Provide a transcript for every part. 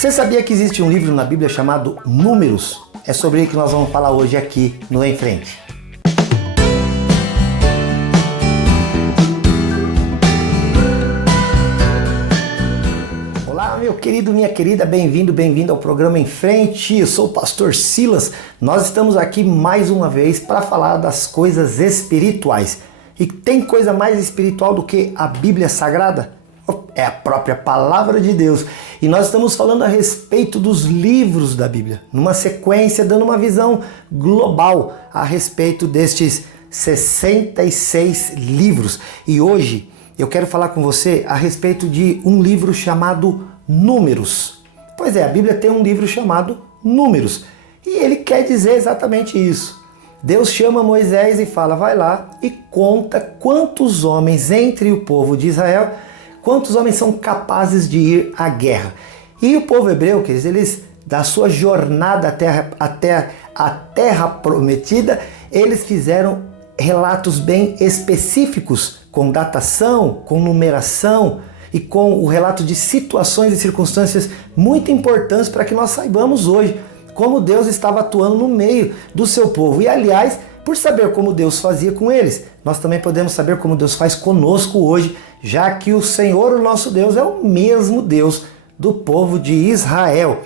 Você sabia que existe um livro na Bíblia chamado Números? É sobre ele que nós vamos falar hoje aqui no Em Frente. Olá, meu querido, minha querida, bem-vindo ao programa Em Frente. Eu sou o pastor Silas. Nós estamos aqui mais uma vez para falar das coisas espirituais. E tem coisa mais espiritual do que a Bíblia Sagrada? É a própria Palavra de Deus. E nós estamos falando a respeito dos livros da Bíblia, numa sequência, dando uma visão global a respeito destes 66 livros. E hoje eu quero falar com você a respeito de um livro chamado Números. Pois é, a Bíblia tem um livro chamado Números. E ele quer dizer exatamente isso. Deus chama Moisés e fala, vai lá e conta quantos homens entre o povo de Israel, quantos homens são capazes de ir à guerra. E o povo hebreu, queridos, eles, da sua jornada até a terra prometida, eles fizeram relatos bem específicos, com datação, com numeração e com o relato de situações e circunstâncias muito importantes para que nós saibamos hoje como Deus estava atuando no meio do seu povo. E aliás, por saber como Deus fazia com eles, nós também podemos saber como Deus faz conosco hoje, já que o Senhor, o nosso Deus, é o mesmo Deus do povo de Israel.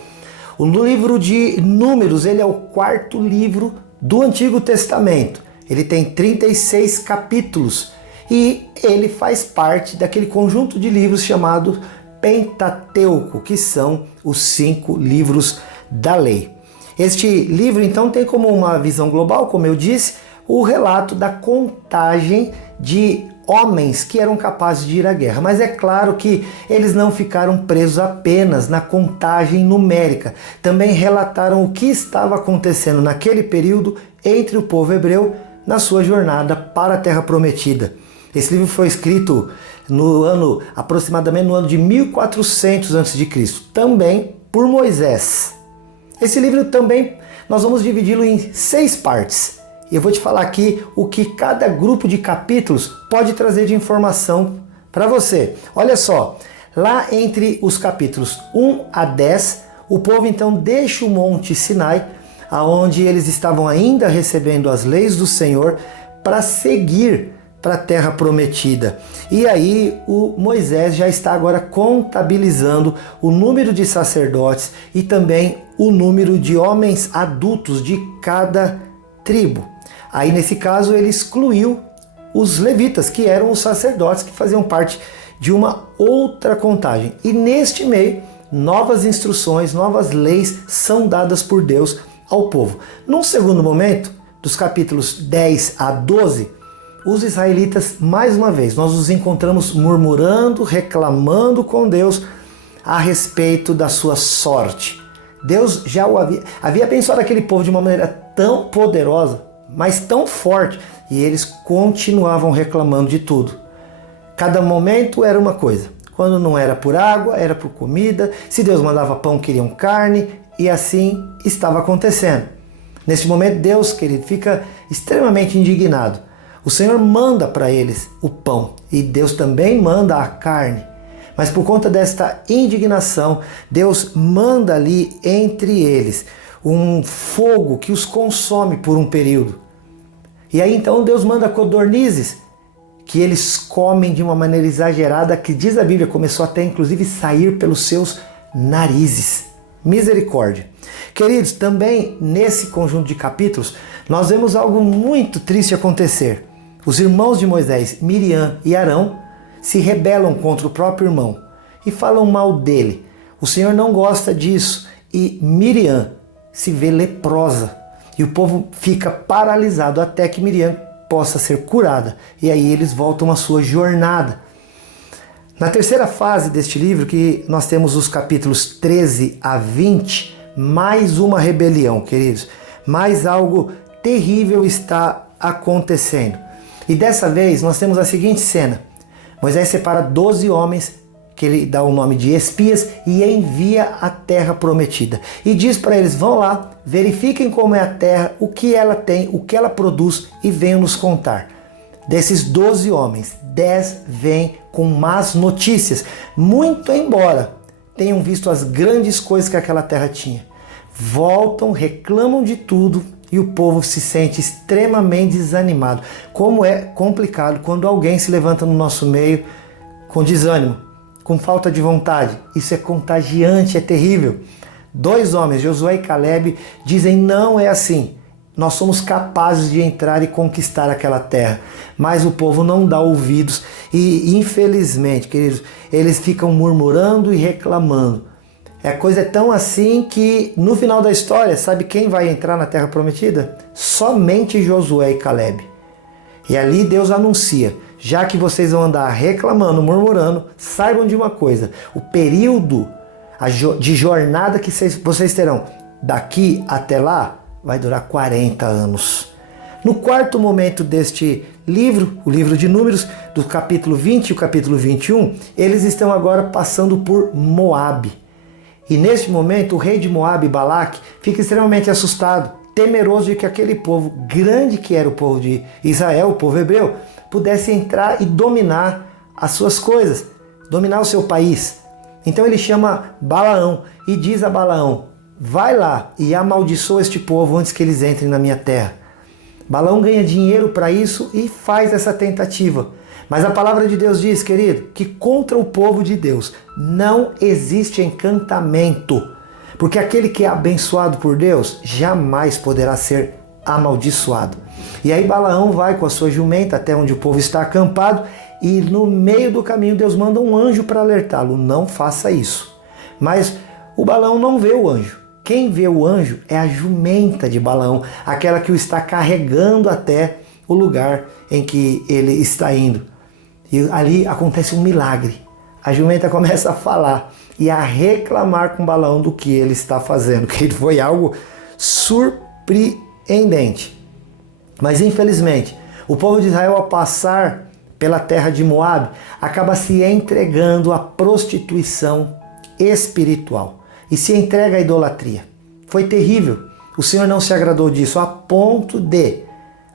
O livro de Números, ele é o quarto livro do Antigo Testamento. Ele tem 36 capítulos e ele faz parte daquele conjunto de livros chamado Pentateuco, que são os 5 livros da lei. Este livro, então, tem como uma visão global, como eu disse, o relato da contagem de homens que eram capazes de ir à guerra. Mas é claro que eles não ficaram presos apenas na contagem numérica. Também relataram o que estava acontecendo naquele período entre o povo hebreu na sua jornada para a Terra Prometida. Esse livro foi escrito aproximadamente no ano de 1400 a.C., também por Moisés. Esse livro também nós vamos dividi-lo em 6 partes. E eu vou te falar aqui o que cada grupo de capítulos pode trazer de informação para você. Olha só, lá entre os capítulos 1 a 10, o povo então deixa o Monte Sinai, aonde eles estavam ainda recebendo as leis do Senhor, para seguir para a Terra Prometida. E aí o Moisés já está agora contabilizando o número de sacerdotes e também o número de homens adultos de cada tribo. Aí nesse caso ele excluiu os levitas, que eram os sacerdotes que faziam parte de uma outra contagem. E neste meio, novas instruções, novas leis são dadas por Deus ao povo. Num segundo momento, dos capítulos 10 a 12, os israelitas, mais uma vez, nós os encontramos murmurando, reclamando com Deus a respeito da sua sorte. Deus já havia abençoado aquele povo de uma maneira tão poderosa, mas tão forte, e eles continuavam reclamando de tudo. Cada momento era uma coisa. Quando não era por água, era por comida. Se Deus mandava pão, queriam carne, e assim estava acontecendo. Nesse momento, Deus, querido, fica extremamente indignado. O Senhor manda para eles o pão e Deus também manda a carne. Mas por conta desta indignação, Deus manda ali entre eles um fogo que os consome por um período. E aí então Deus manda codornizes que eles comem de uma maneira exagerada, que diz a Bíblia, começou até inclusive sair pelos seus narizes. Misericórdia. Queridos, também nesse conjunto de capítulos, nós vemos algo muito triste acontecer. Os irmãos de Moisés, Miriam e Arão, se rebelam contra o próprio irmão e falam mal dele. O Senhor não gosta disso e Miriam se vê leprosa e o povo fica paralisado até que Miriam possa ser curada. E aí eles voltam à sua jornada. Na terceira fase deste livro, que nós temos os capítulos 13 a 20, mais uma rebelião, queridos. Mais algo terrível está acontecendo. E dessa vez nós temos a seguinte cena. Moisés separa 12 homens, que ele dá o nome de espias, e envia à terra prometida. E diz para eles, vão lá, verifiquem como é a terra, o que ela tem, o que ela produz, e venham nos contar. Desses 12 homens, 10 vêm com más notícias, muito embora tenham visto as grandes coisas que aquela terra tinha. Voltam, reclamam de tudo e o povo se sente extremamente desanimado. Como é complicado quando alguém se levanta no nosso meio com desânimo, com falta de vontade. Isso é contagiante, é terrível. 2 homens, Josué e Caleb, dizem: não é assim. Nós somos capazes de entrar e conquistar aquela terra. Mas o povo não dá ouvidos e, infelizmente, queridos, eles ficam murmurando e reclamando. A coisa é tão assim que, no final da história, sabe quem vai entrar na terra prometida? Somente Josué e Caleb. E ali Deus anuncia: já que vocês vão andar reclamando, murmurando, saibam de uma coisa: o período de jornada que vocês terão daqui até lá vai durar 40 anos. No quarto momento deste livro, o livro de Números, do capítulo 20 e o capítulo 21, eles estão agora passando por Moabe. E neste momento o rei de Moabe, Balaque, fica extremamente assustado, temeroso de que aquele povo grande que era o povo de Israel, o povo hebreu, pudesse entrar e dominar as suas coisas, dominar o seu país. Então ele chama Balaão e diz a Balaão: vai lá e amaldiçoa este povo antes que eles entrem na minha terra. Balaão ganha dinheiro para isso e faz essa tentativa. Mas a palavra de Deus diz, querido, que contra o povo de Deus não existe encantamento. Porque aquele que é abençoado por Deus jamais poderá ser amaldiçoado. E aí Balaão vai com a sua jumenta até onde o povo está acampado e no meio do caminho Deus manda um anjo para alertá-lo: não faça isso. Mas o Balaão não vê o anjo. Quem vê o anjo é a jumenta de Balaão, aquela que o está carregando até o lugar em que ele está indo. E ali acontece um milagre. A jumenta começa a falar e a reclamar com Balaão do que ele está fazendo, que foi algo surpreendente. Mas infelizmente, o povo de Israel, ao passar pela terra de Moabe, acaba se entregando à prostituição espiritual e se entrega à idolatria. Foi terrível. O Senhor não se agradou disso, a ponto de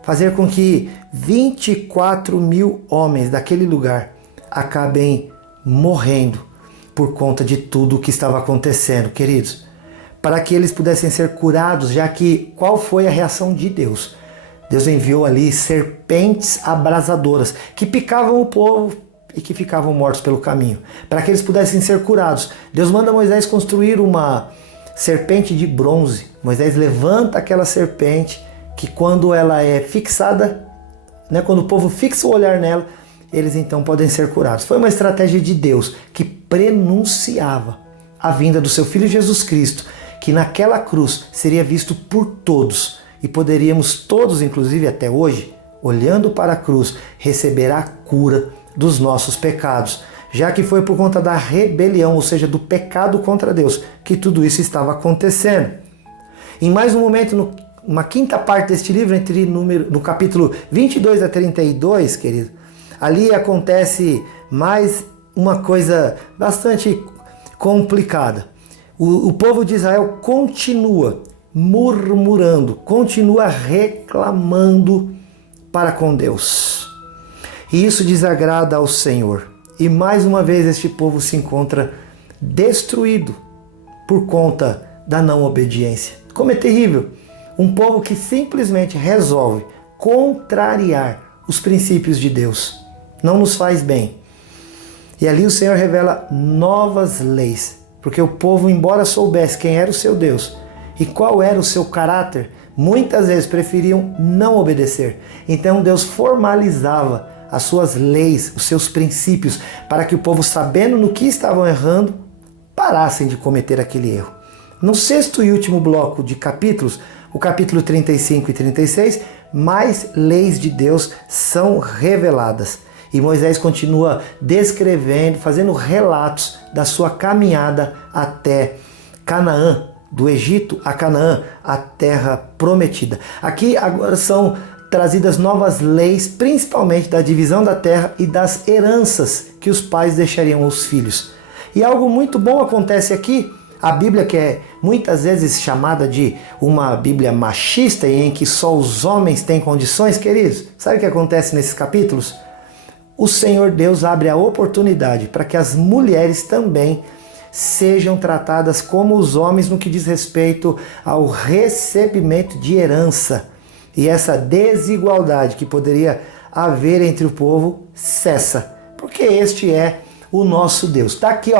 fazer com que 24.000 homens daquele lugar acabem morrendo por conta de tudo o que estava acontecendo, queridos. Para que eles pudessem ser curados, já que qual foi a reação de Deus? Deus enviou ali serpentes abrasadoras que picavam o povo e que ficavam mortos pelo caminho, para que eles pudessem ser curados. Deus manda Moisés construir uma serpente de bronze. Moisés levanta aquela serpente que, quando ela é fixada, quando o povo fixa o olhar nela, eles então podem ser curados. Foi uma estratégia de Deus que prenunciava a vinda do seu Filho Jesus Cristo, que naquela cruz seria visto por todos e poderíamos todos, inclusive até hoje, olhando para a cruz, receber a cura dos nossos pecados, já que foi por conta da rebelião, ou seja, do pecado contra Deus, que tudo isso estava acontecendo. Em mais um momento, numa quinta parte deste livro, no capítulo 22 a 32, querido, ali acontece mais uma coisa bastante complicada. O povo de Israel continua murmurando, continua reclamando para com Deus. E isso desagrada ao Senhor. E mais uma vez este povo se encontra destruído por conta da não obediência. Como é terrível! Um povo que simplesmente resolve contrariar os princípios de Deus. Não nos faz bem. E ali o Senhor revela novas leis, porque o povo, embora soubesse quem era o seu Deus e qual era o seu caráter, muitas vezes preferiam não obedecer. Então Deus formalizava as suas leis, os seus princípios, para que o povo, sabendo no que estavam errando, parassem de cometer aquele erro. No sexto e último bloco de capítulos, o capítulo 35 e 36, mais leis de Deus são reveladas. E Moisés continua descrevendo, fazendo relatos da sua caminhada até Canaã, do Egito a Canaã, a terra prometida. Aqui agora são trazidas novas leis, principalmente da divisão da terra e das heranças que os pais deixariam aos filhos. E algo muito bom acontece aqui. A Bíblia, que é muitas vezes chamada de uma Bíblia machista e em que só os homens têm condições, queridos, sabe o que acontece nesses capítulos? O Senhor Deus abre a oportunidade para que as mulheres também sejam tratadas como os homens no que diz respeito ao recebimento de herança. E essa desigualdade que poderia haver entre o povo cessa, porque este é o nosso Deus. Está aqui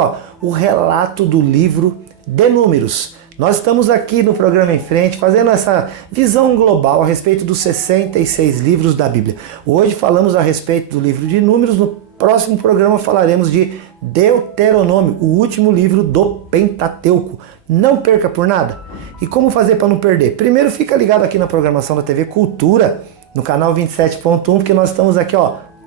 o relato do livro de Números. Nós estamos aqui no programa Em Frente fazendo essa visão global a respeito dos 66 livros da Bíblia. Hoje falamos a respeito do livro de Números, no próximo programa falaremos de Deuteronômio, o último livro do Pentateuco. Não perca por nada. E como fazer para não perder? Primeiro fica ligado aqui na programação da TV Cultura, no canal 27.1, porque nós estamos aqui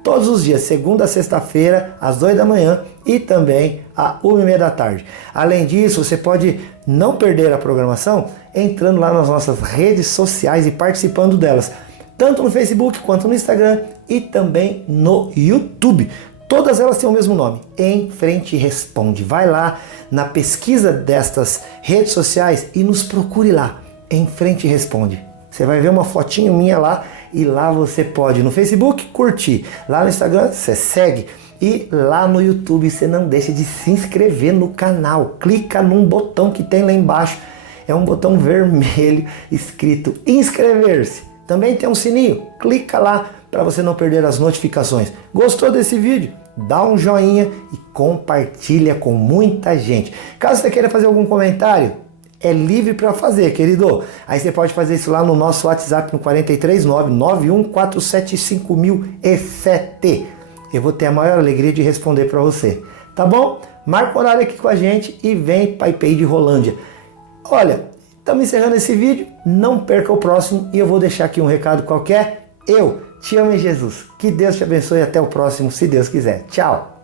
todos os dias, segunda a sexta-feira, às 2 da manhã e também às 1h30 da tarde. Além disso, você pode não perder a programação entrando lá nas nossas redes sociais e participando delas, tanto no Facebook quanto no Instagram e também no YouTube. Todas elas têm o mesmo nome, Em Frente Responde. Vai lá na pesquisa destas redes sociais e nos procure lá, Em Frente Responde. Você vai ver uma fotinho minha lá e lá você pode no Facebook curtir, lá no Instagram você segue e lá no YouTube você não deixa de se inscrever no canal. Clica num botão que tem lá embaixo, é um botão vermelho escrito inscrever-se. Também tem um sininho, clica lá para você não perder as notificações. Gostou desse vídeo? Dá um joinha e compartilha com muita gente. Caso você queira fazer algum comentário, é livre para fazer, querido. Aí você pode fazer isso lá no nosso WhatsApp no 439-91475007. Eu vou ter a maior alegria de responder para você. Tá bom? Marca o horário aqui com a gente e vem para IPI de Rolândia. Olha, estamos encerrando esse vídeo. Não perca o próximo e eu vou deixar aqui um recado qualquer. Eu te amo em Jesus. Que Deus te abençoe e até o próximo, se Deus quiser. Tchau!